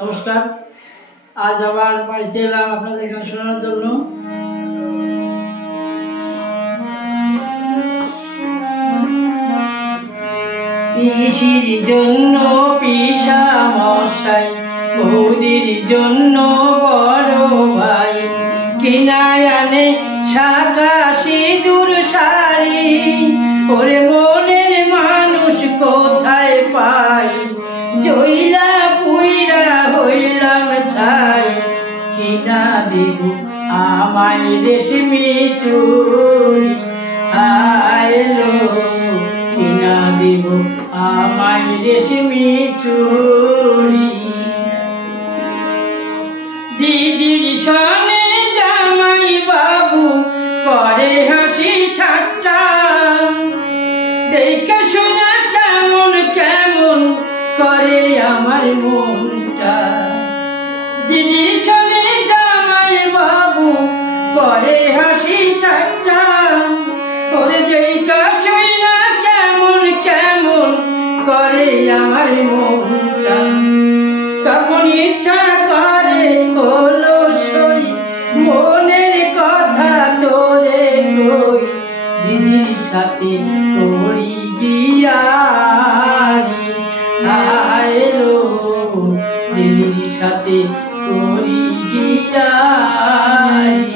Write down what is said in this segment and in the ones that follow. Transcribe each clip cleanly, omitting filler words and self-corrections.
নমস্কার। আজ আবার বাড়িতে এলাম আপনাদের গান শোনানোর জন্য। পিসির জন্য পিসা মশাই, বৌদির জন্য বড় ভাই, কিনায় আনে শাখা সিঁদুর শাড়ি। ওরে মনের মানুষ কোথায় পাই, জইলা পুইরা হইলাম ছাই। কিনা দিব আমায় রেশমি চুড়ি, আইলো কিনা দিব আমায় রেশমি চুড়ি। দিদির সনে জামাই বাবু করে হাসি ঠাট্টা, দেখে শোনা কেমন কেমন করে আমার মনটা। দিদির সনে জামাই বাবু করে হাসি ঠাট্টা, ওরে যেইটা শোনা কেমন কেমন করে আমার মনটা। তখন ইচ্ছা করে হলো সই, মনের কথা তোরে কই, দিদির সাথে করি গিয়ারি। আইলো দিদির সাথে করি গিয়ারি।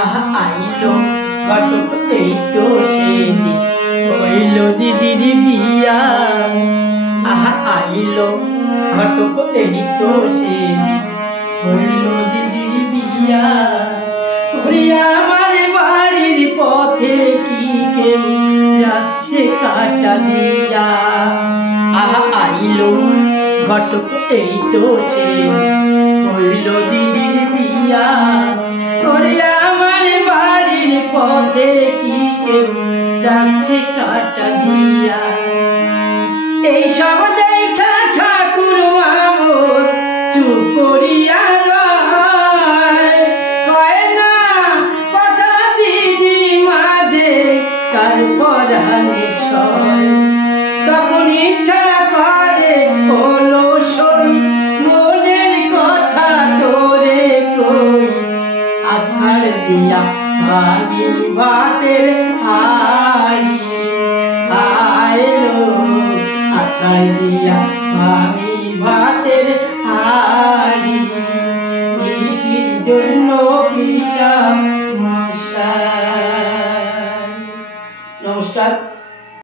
আহা আইলো ঘটক এই তো সেদিন হইল দিদির বিয়া। আহা আইলো ঘটক এই তো সেদিন হইল দিদির বিয়া। ওরে আমার বাড়ির পথে কি কেউ যাচ্ছে কাটা দিয়া। আহা আইলো ঘটক এই তো সেদিন হইল দিদির বিয়া। ওরে আমার বাড়ির পথে কি কেউ যাচ্ছে কাটা দিয়া। এই সব দেখা ঠাকুর মামর চুপ করিয়া রয়, কয় না কথা দিদি মাঝে কার পরাণে সয়। তখন ইচ্ছা করে হলো সই, মনের কথা তোরে কই, আছাড় দিয়া ভাঙি ভাতের হাড়ি। আইলো আছাড় দিয়া ভাঙি ভাতের হাড়ি। পিসির জন্য পিসা